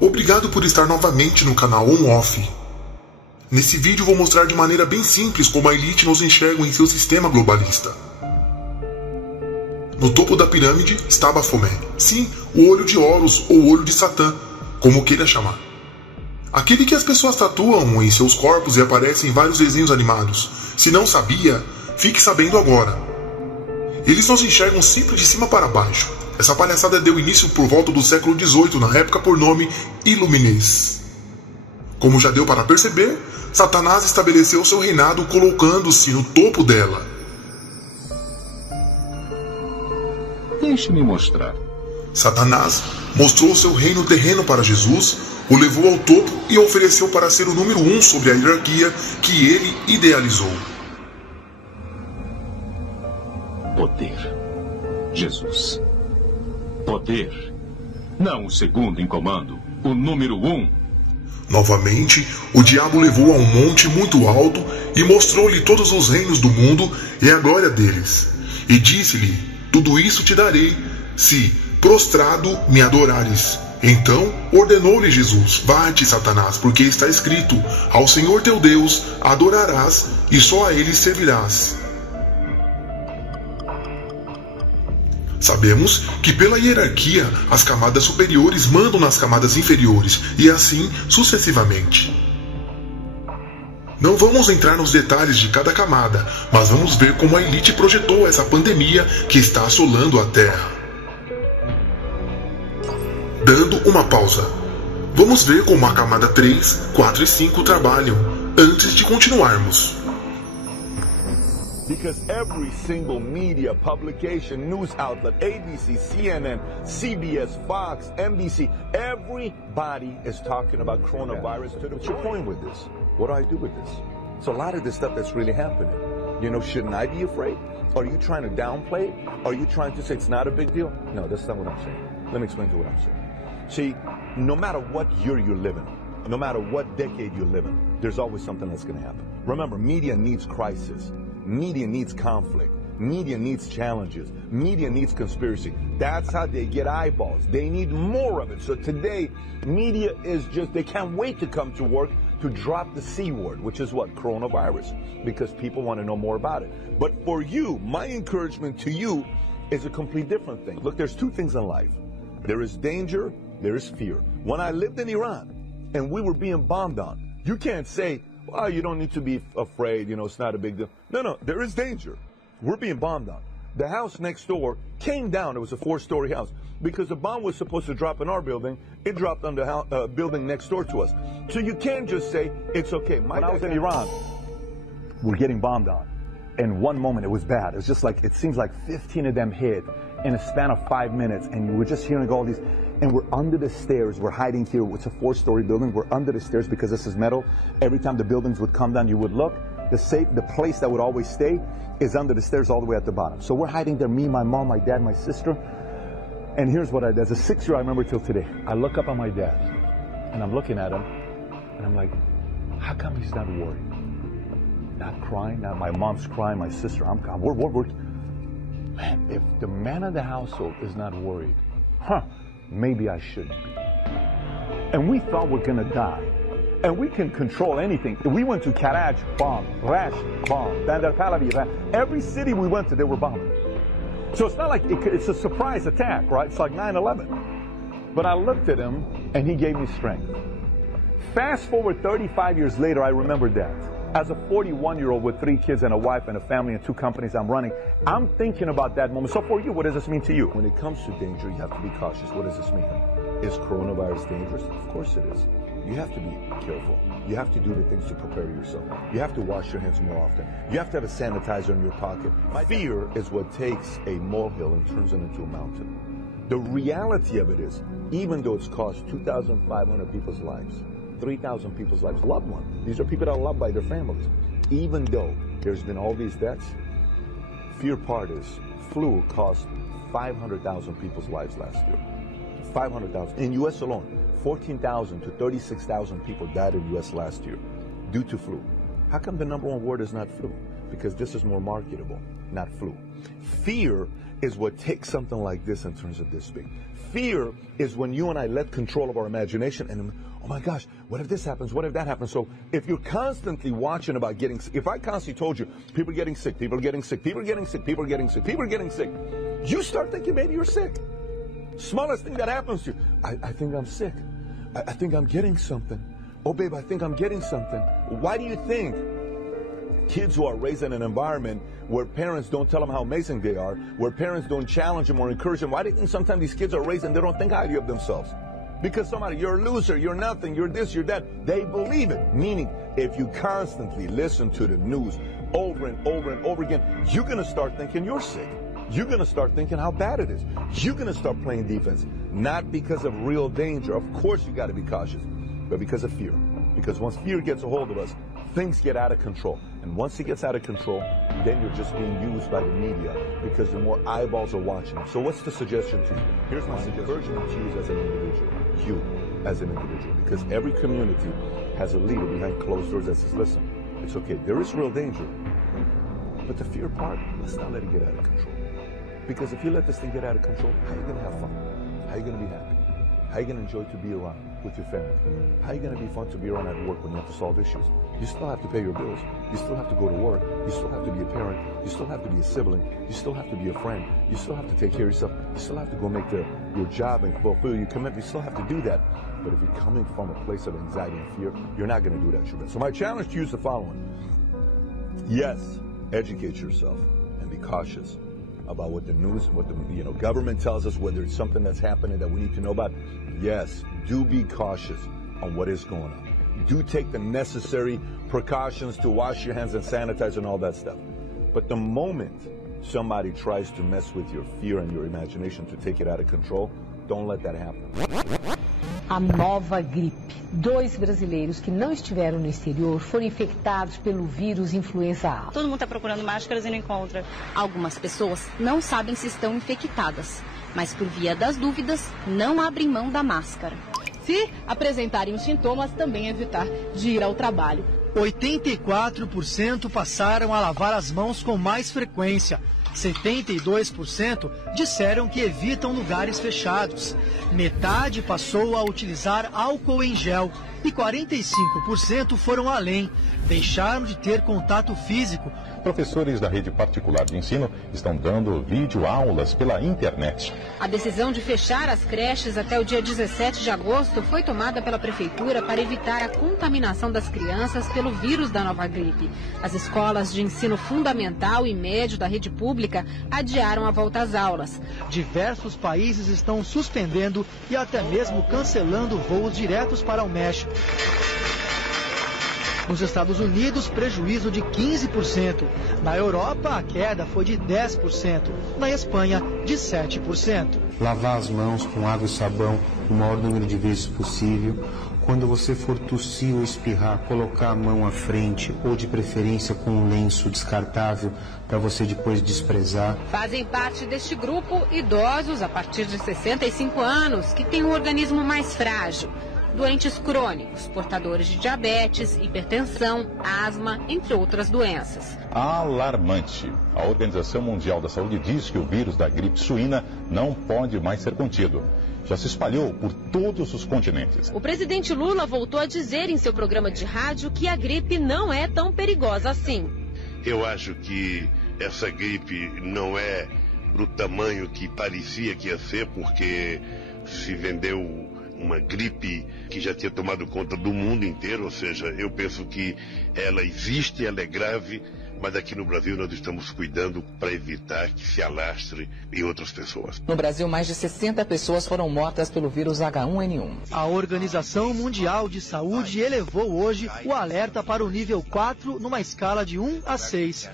Obrigado por estar novamente no canal On-Off. Nesse vídeo vou mostrar de maneira bem simples como a elite nos enxerga em seu sistema globalista. No topo da pirâmide está Baphomet, sim, o olho de Horus ou olho de Satã, como queira chamar. Aquele que as pessoas tatuam em seus corpos e aparece em vários desenhos animados. Se não sabia, fique sabendo agora. Eles nos enxergam sempre de cima para baixo. Essa palhaçada deu início por volta do século XVIII, na época por nome Iluminês. Como já deu para perceber, Satanás estabeleceu seu reinado colocando-se no topo dela. Deixe-me mostrar. Satanás mostrou seu reino terreno para Jesus, o levou ao topo e ofereceu para ser o número 1 sobre a hierarquia que ele idealizou. Poder. Jesus. Poder. Não o segundo em comando, o número 1. Novamente, o diabo levou a um monte muito alto e mostrou-lhe todos os reinos do mundo e a glória deles. E disse-lhe: tudo isso te darei, se, prostrado, me adorares. Então ordenou-lhe Jesus: vai-te, Satanás, porque está escrito: ao Senhor teu Deus adorarás e só a ele servirás. Sabemos que pela hierarquia as camadas superiores mandam nas camadas inferiores e assim sucessivamente. Não vamos entrar nos detalhes de cada camada, mas vamos ver como a elite projetou essa pandemia que está assolando a Terra. Dando uma pausa, vamos ver como a camada 3, 4 e 5 trabalham antes de continuarmos. Because every single media, publication, news outlet, ABC, CNN, CBS, Fox, NBC, everybody is talking about coronavirus. What's your point with this? What do I do with this? So a lot of this stuff that's really happening. You know, shouldn't I be afraid? Are you trying to downplay it? Are you trying to say it's not a big deal? No, that's not what I'm saying. Let me explain to you what I'm saying. See, no matter what year you're living, no matter what decade you're living, there's always something that's going to happen. Remember, media needs crisis. Media needs conflict. Media needs challenges. Media needs conspiracy. That's how they get eyeballs. They need more of it. So today, media is just, they can't wait to come to work to drop the C word, which is what? Coronavirus. Because people want to know more about it. But for you, my encouragement to you is a complete different thing. Look, there's two things in life. There is danger, there is fear. When I lived in Iran and we were being bombed on, you can't say, well, you don't need to be afraid, you know, it's not a big deal. No, there is danger. We're being bombed on. The house next door came down. It was a 4-story house. Because the bomb was supposed to drop in our building, it dropped on the building next door to us. So you can't just say, it's okay. When I was in Iran, we're getting bombed on. And one moment it was bad. It was just like, it seems like 15 of them hit in a span of 5 minutes. And you were just hearing all these. And we're under the stairs. We're hiding here. It's a 4-story building. We're under the stairs because this is metal. Every time the buildings would come down, you would look. The place that would always stay is under the stairs all the way at the bottom. So we're hiding there, me, my mom, my dad, my sister. And here's what I did. As a 6-year-old, I remember till today. I look up at my dad, and I'm looking at him, and I'm like, how come he's not worried? Not crying? Not my mom's crying, my sister, we're man, if the man of the household is not worried, maybe I should be. And we thought we're gonna die. And we can control anything. We went to Karaj, bomb. Rash, bomb. Bandar Pahlavi, every city we went to, they were bombing. So it's not like it's a surprise attack, right? It's like 9/11. But I looked at him, and he gave me strength. Fast forward 35 years later, I remember that. As a 41-year-old with 3 kids and a wife and a family and 2 companies I'm running, I'm thinking about that moment. So for you, what does this mean to you? When it comes to danger, you have to be cautious. What does this mean? Is coronavirus dangerous? Of course it is. You have to be careful. You have to do the things to prepare yourself. You have to wash your hands more often. You have to have a sanitizer in your pocket. Fear is what takes a molehill and turns it into a mountain. The reality of it is, even though it's cost 2,500 people's lives, 3,000 people's lives, loved ones. These are people that are loved by their families. Even though there's been all these deaths, fear part is flu cost 500,000 people's lives last year. 500,000. In U.S. alone, 14,000 to 36,000 people died in the U.S. last year due to flu. How come the #1 word is not flu? Because this is more marketable, not flu. Fear is what takes something like this and turns it this big. fear is when you and I let control of our imagination and, oh my gosh, what if this happens? What if that happens? So if you're constantly watching about getting sick, if I constantly told you, people are getting sick, people are getting sick, people are getting sick, people are getting sick, people are getting sick, you start thinking maybe you're sick. Smallest thing that happens to you, I think I'm sick. I think I'm getting something. Oh, babe, I think I'm getting something. Why do you think kids who are raised in an environment where parents don't tell them how amazing they are, where parents don't challenge them or encourage them, why do you think sometimes these kids are raised and they don't think highly of themselves? Because somebody, you're a loser, you're nothing, you're this, you're that. They believe it. Meaning, if you constantly listen to the news over and over and over again, you're going to start thinking you're sick. You're going to start thinking how bad it is. You're going to start playing defense. Not because of real danger. Of course you got to be cautious. But because of fear. Because once fear gets a hold of us, things get out of control. And once it gets out of control, then you're just being used by the media because the more eyeballs are watching. So what's the suggestion to you? Here's my suggestion to you as an individual. You as an individual. Because every community has a leader behind closed doors that says, listen, it's okay. There is real danger. But the fear part, let's not let it get out of control. Because if you let this thing get out of control, how are you going to have fun? How are you going to be happy? How are you going to enjoy to be around with your family? How are you going to be fun to be around at work when you have to solve issues? You still have to pay your bills. You still have to go to work. You still have to be a parent. You still have to be a sibling. You still have to be a friend. You still have to take care of yourself. You still have to go make your job and fulfill your commitment. You still have to do that. But if you're coming from a place of anxiety and fear, you're not going to do that, Shabbat. So my challenge to you is the following. Yes, educate yourself and be cautious about what the news, what the government tells us, whether it's something that's happening that we need to know about. Yes, do be cautious on what is going on. Do take the necessary precautions to wash your hands and sanitize and all that stuff. But the moment somebody tries to mess with your fear and your imagination to take it out of control, don't let that happen. A nova gripe. 2 brasileiros que não estiveram no exterior foram infectados pelo vírus influenza A. Todo mundo está procurando máscaras e não encontra. Algumas pessoas não sabem se estão infectadas, mas por via das dúvidas, não abrem mão da máscara. Se apresentarem os sintomas, também evitar de ir ao trabalho. 84% passaram a lavar as mãos com mais frequência. 72% disseram que evitam lugares fechados. Metade passou a utilizar álcool em gel e 45% foram além, deixaram de ter contato físico. Professores da rede particular de ensino estão dando videoaulas pela internet. A decisão de fechar as creches até o dia 17 de agosto foi tomada pela Prefeitura para evitar a contaminação das crianças pelo vírus da nova gripe. As escolas de ensino fundamental e médio da rede pública adiaram a volta às aulas. Diversos países estão suspendendo e até mesmo cancelando voos diretos para o México. Nos Estados Unidos, prejuízo de 15%. Na Europa, a queda foi de 10%. Na Espanha, de 7%. Lavar as mãos com água e sabão o maior número de vezes possível. Quando você for tossir ou espirrar, colocar a mão à frente ou de preferência com um lenço descartável para você depois desprezar. Fazem parte deste grupo idosos a partir de 65 anos que têm um organismo mais frágil. Doentes crônicos, portadores de diabetes, hipertensão, asma, entre outras doenças. Alarmante. A Organização Mundial da Saúde diz que o vírus da gripe suína não pode mais ser contido. Já se espalhou por todos os continentes. O presidente Lula voltou a dizer em seu programa de rádio que a gripe não é tão perigosa assim. Eu acho que essa gripe não é do tamanho que parecia que ia ser, porque se vendeu uma gripe que já tinha tomado conta do mundo inteiro, ou seja, eu penso que ela existe, ela é grave, mas aqui no Brasil nós estamos cuidando para evitar que se alastre em outras pessoas. No Brasil, mais de 60 pessoas foram mortas pelo vírus H1N1. A Organização Mundial de Saúde elevou hoje o alerta para o nível 4 numa escala de 1 a 6.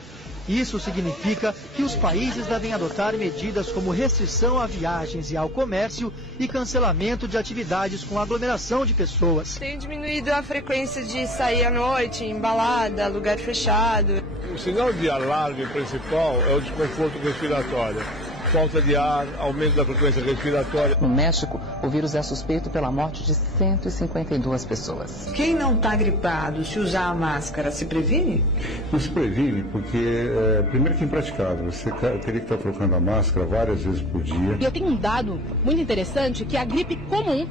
Isso significa que os países devem adotar medidas como restrição a viagens e ao comércio e cancelamento de atividades com aglomeração de pessoas. Tem diminuído a frequência de sair à noite, em balada, lugar fechado. O sinal de alarme principal é o desconforto respiratório. falta de ar, aumento da frequência respiratória. No México, o vírus é suspeito pela morte de 152 pessoas. Quem não está gripado, se usar a máscara, se previne? Não se previne, porque, primeiro que é impraticável. Você teria que estar trocando a máscara várias vezes por dia. E eu tenho um dado muito interessante, que a gripe comum,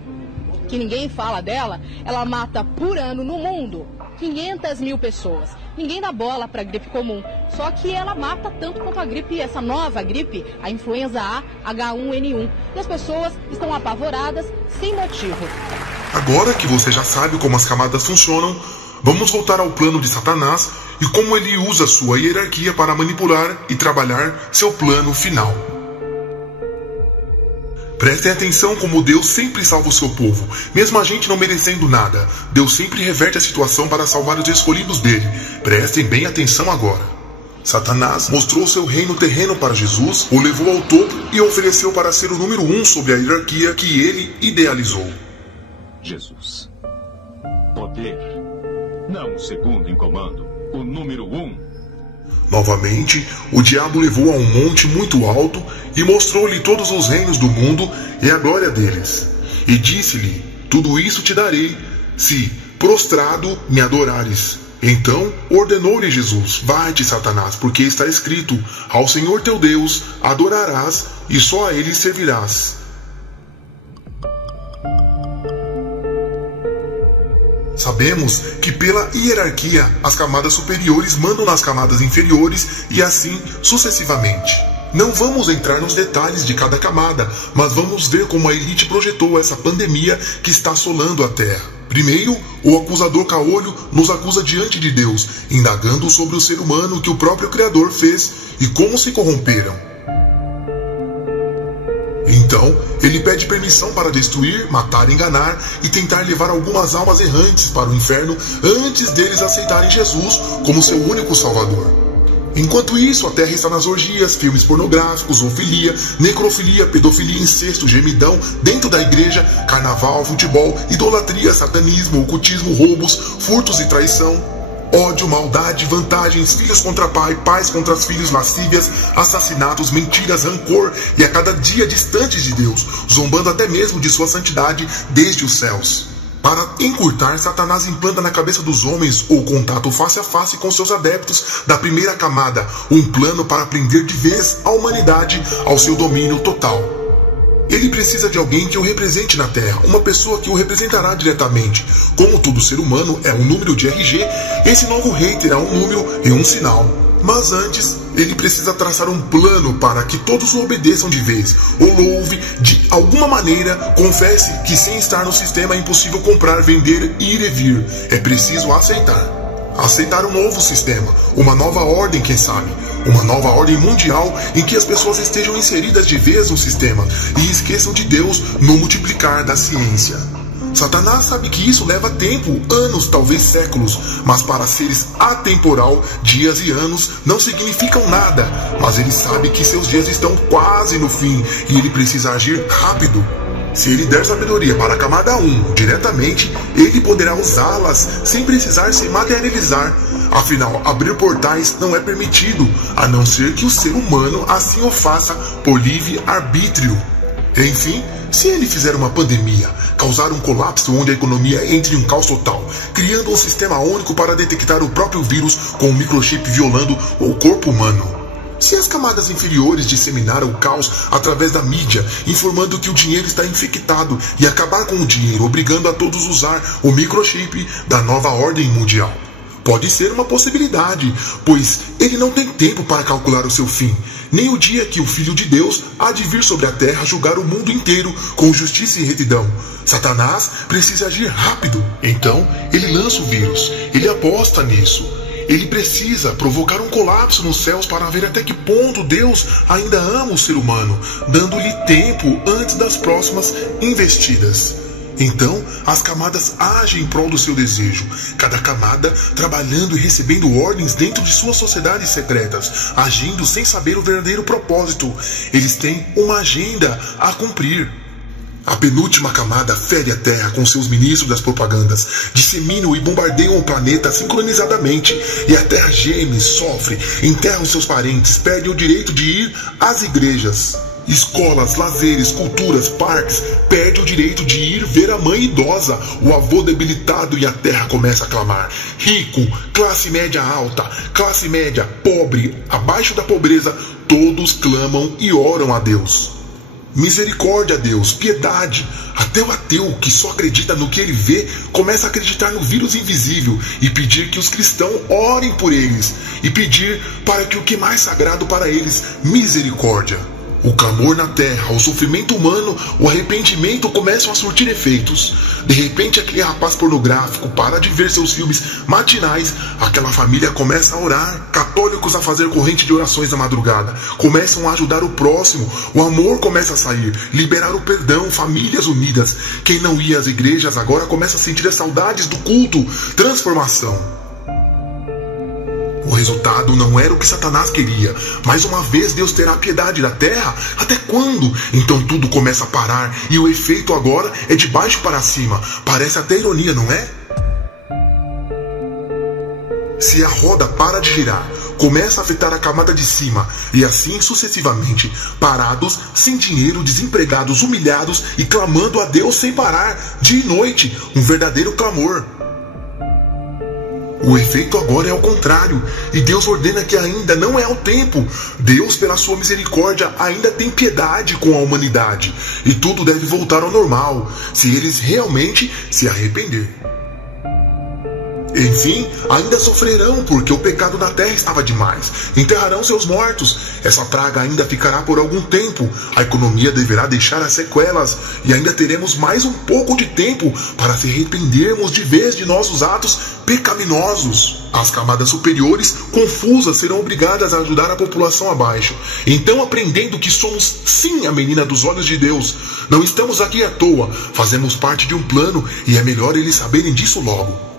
que ninguém fala dela, ela mata por ano no mundo 500 mil pessoas. Ninguém dá bola para a gripe comum, só que ela mata tanto quanto a gripe, essa nova gripe, a influenza A, H1N1. E as pessoas estão apavoradas sem motivo. Agora que você já sabe como as camadas funcionam, vamos voltar ao plano de Satanás e como ele usa sua hierarquia para manipular e trabalhar seu plano final. Prestem atenção como Deus sempre salva o seu povo, mesmo a gente não merecendo nada. Deus sempre reverte a situação para salvar os escolhidos dele. Prestem bem atenção agora. Satanás mostrou seu reino terreno para Jesus, o levou ao topo e ofereceu para ser o número 1 sobre a hierarquia que ele idealizou. Jesus. Poder. Não o segundo em comando, o número 1. Novamente, o diabo levou a um monte muito alto e mostrou-lhe todos os reinos do mundo e a glória deles. E disse-lhe, tudo isso te darei, se, prostrado, me adorares. Então ordenou-lhe Jesus, vai-te, Satanás, porque está escrito, ao Senhor teu Deus adorarás e só a ele servirás. Sabemos que pela hierarquia as camadas superiores mandam nas camadas inferiores e assim sucessivamente. Não vamos entrar nos detalhes de cada camada, mas vamos ver como a elite projetou essa pandemia que está assolando a Terra. Primeiro, o acusador caolho nos acusa diante de Deus, indagando sobre o ser humano que o próprio Criador fez e como se corromperam. Então, ele pede permissão para destruir, matar, enganar e tentar levar algumas almas errantes para o inferno antes deles aceitarem Jesus como seu único salvador. Enquanto isso, a terra está nas orgias, filmes pornográficos, zoofilia, necrofilia, pedofilia, incesto, gemidão, dentro da igreja, carnaval, futebol, idolatria, satanismo, ocultismo, roubos, furtos e traição. Ódio, maldade, vantagens, filhos contra pai, pais contra os filhos, lascívias, assassinatos, mentiras, rancor e a cada dia distantes de Deus, zombando até mesmo de sua santidade desde os céus. Para encurtar, Satanás implanta na cabeça dos homens o contato face a face com seus adeptos da primeira camada, um plano para prender de vez a humanidade ao seu domínio total. Ele precisa de alguém que o represente na Terra, uma pessoa que o representará diretamente. Como todo ser humano é um número de RG, esse novo rei terá um número e um sinal. Mas antes, ele precisa traçar um plano para que todos o obedeçam de vez, o louve de alguma maneira, confesse que sem estar no sistema é impossível comprar, vender, ir e vir. É preciso aceitar. Aceitar um novo sistema, uma nova ordem, quem sabe, uma nova ordem mundial em que as pessoas estejam inseridas de vez no sistema e esqueçam de Deus no multiplicar da ciência. Satanás sabe que isso leva tempo, anos, talvez séculos, mas para seres atemporal, dias e anos não significam nada, mas ele sabe que seus dias estão quase no fim e ele precisa agir rápido. Se ele der sabedoria para a camada 1 diretamente, ele poderá usá-las sem precisar se materializar. Afinal, abrir portais não é permitido, a não ser que o ser humano assim o faça por livre arbítrio. Enfim, se ele fizer uma pandemia, causar um colapso onde a economia entre em um caos total, criando um sistema único para detectar o próprio vírus com um microchip violando o corpo humano. Se as camadas inferiores disseminaram o caos através da mídia, informando que o dinheiro está infectado e acabar com o dinheiro, obrigando a todos a usar o microchip da nova ordem mundial. Pode ser uma possibilidade, pois ele não tem tempo para calcular o seu fim, nem o dia que o Filho de Deus há de vir sobre a terra julgar o mundo inteiro com justiça e retidão. Satanás precisa agir rápido, então ele lança o vírus, ele aposta nisso. Ele precisa provocar um colapso nos céus para ver até que ponto Deus ainda ama o ser humano, dando-lhe tempo antes das próximas investidas. Então, as camadas agem em prol do seu desejo, cada camada trabalhando e recebendo ordens dentro de suas sociedades secretas, agindo sem saber o verdadeiro propósito. Eles têm uma agenda a cumprir. A penúltima camada fere a Terra com seus ministros das propagandas, disseminam e bombardeiam o planeta sincronizadamente, e a Terra geme, sofre, enterra os seus parentes, perde o direito de ir às igrejas. Escolas, lazeres, culturas, parques, perde o direito de ir ver a mãe idosa, o avô debilitado e a terra começa a clamar. Rico, classe média alta, classe média, pobre, abaixo da pobreza, todos clamam e oram a Deus. Misericórdia, Deus, piedade. Até o ateu, que só acredita no que ele vê, começa a acreditar no vírus invisível e pedir que os cristãos orem por eles e pedir para que o que é mais sagrado para eles, misericórdia. O clamor na terra, o sofrimento humano, o arrependimento começam a surtir efeitos. De repente, aquele rapaz pornográfico para de ver seus filmes matinais, aquela família começa a orar, católicos a fazer corrente de orações na madrugada, começam a ajudar o próximo, o amor começa a sair, liberar o perdão, famílias unidas. Quem não ia às igrejas agora começa a sentir as saudades do culto, transformação. O resultado não era o que Satanás queria. Mais uma vez Deus terá piedade da terra? Até quando? Então tudo começa a parar e o efeito agora é de baixo para cima. Parece até ironia, não é? Se a roda para de girar, começa a afetar a camada de cima e assim sucessivamente. Parados, sem dinheiro, desempregados, humilhados e clamando a Deus sem parar, dia e noite. Um verdadeiro clamor. O efeito agora é ao contrário, e Deus ordena que ainda não é o tempo. Deus, pela sua misericórdia, ainda tem piedade com a humanidade, e tudo deve voltar ao normal, se eles realmente se arrepender. Enfim, ainda sofrerão, porque o pecado da terra estava demais. Enterrarão seus mortos. Essa praga ainda ficará por algum tempo. A economia deverá deixar as sequelas. E ainda teremos mais um pouco de tempo para se arrependermos de vez de nossos atos pecaminosos. As camadas superiores, confusas, serão obrigadas a ajudar a população abaixo. Então, aprendendo que somos sim a menina dos olhos de Deus, não estamos aqui à toa, fazemos parte de um plano e é melhor eles saberem disso logo.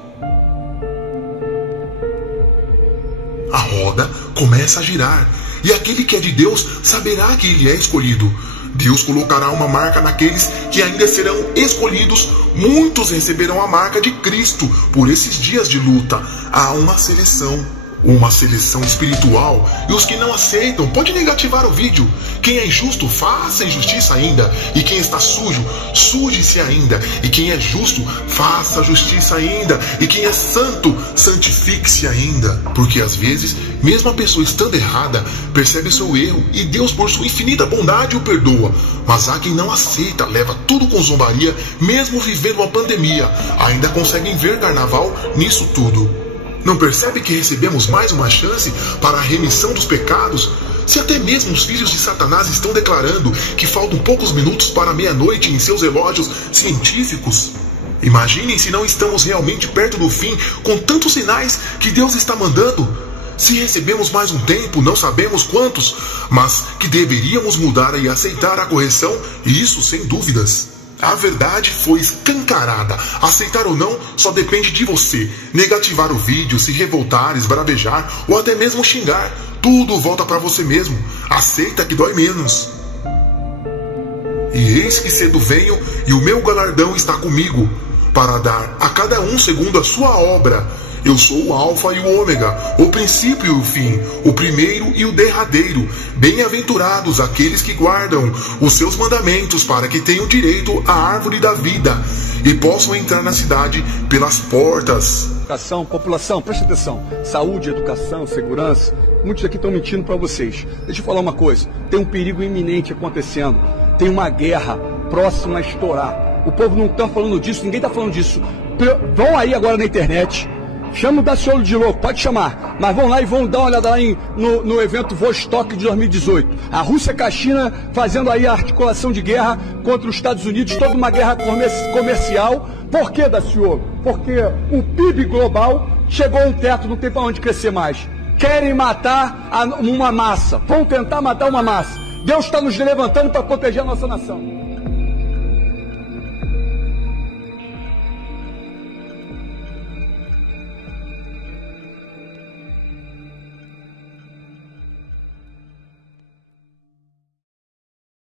A roda começa a girar, e aquele que é de Deus saberá que ele é escolhido. Deus colocará uma marca naqueles que ainda serão escolhidos. Muitos receberão a marca de Cristo por esses dias de luta. Há uma seleção espiritual, e os que não aceitam pode negativar o vídeo. Quem é injusto, faça injustiça ainda, e quem está sujo, suje-se ainda, e quem é justo, faça justiça ainda, e quem é santo, santifique-se ainda, porque às vezes, mesmo a pessoa estando errada, percebe seu erro, e Deus por sua infinita bondade o perdoa, mas há quem não aceita, leva tudo com zombaria, mesmo vivendo uma pandemia, ainda conseguem ver carnaval nisso tudo. Não percebe que recebemos mais uma chance para a remissão dos pecados? Se até mesmo os filhos de Satanás estão declarando que faltam poucos minutos para a meia-noite em seus relógios científicos. Imaginem se não estamos realmente perto do fim, com tantos sinais que Deus está mandando. Se recebemos mais um tempo, não sabemos quantos, mas que deveríamos mudar e aceitar a correção, e isso sem dúvidas. A verdade foi escancarada. Aceitar ou não só depende de você. Negativar o vídeo, se revoltar, esbravejar ou até mesmo xingar, tudo volta para você mesmo. Aceita que dói menos. E eis que cedo venho, e o meu galardão está comigo, para dar a cada um segundo a sua obra. Eu sou o Alfa e o Ômega, o princípio e o fim, o primeiro e o derradeiro. Bem-aventurados aqueles que guardam os seus mandamentos, para que tenham direito à árvore da vida e possam entrar na cidade pelas portas. Educação, população, preste atenção. Saúde, educação, segurança. Muitos aqui estão mentindo para vocês. Deixa eu falar uma coisa. Tem um perigo iminente acontecendo. Tem uma guerra próxima a estourar. O povo não está falando disso, ninguém está falando disso. Vão aí agora na internet. Chama o Daciolo de louco, pode chamar. Mas vão lá e vão dar uma olhada lá no evento Vostok de 2018. A Rússia com a China fazendo aí a articulação de guerra contra os Estados Unidos, toda uma guerra comercial. Por que, Daciolo? Porque o PIB global chegou a um teto, não tem para onde crescer mais. Querem matar uma massa, vão tentar matar uma massa. Deus está nos levantando para proteger a nossa nação.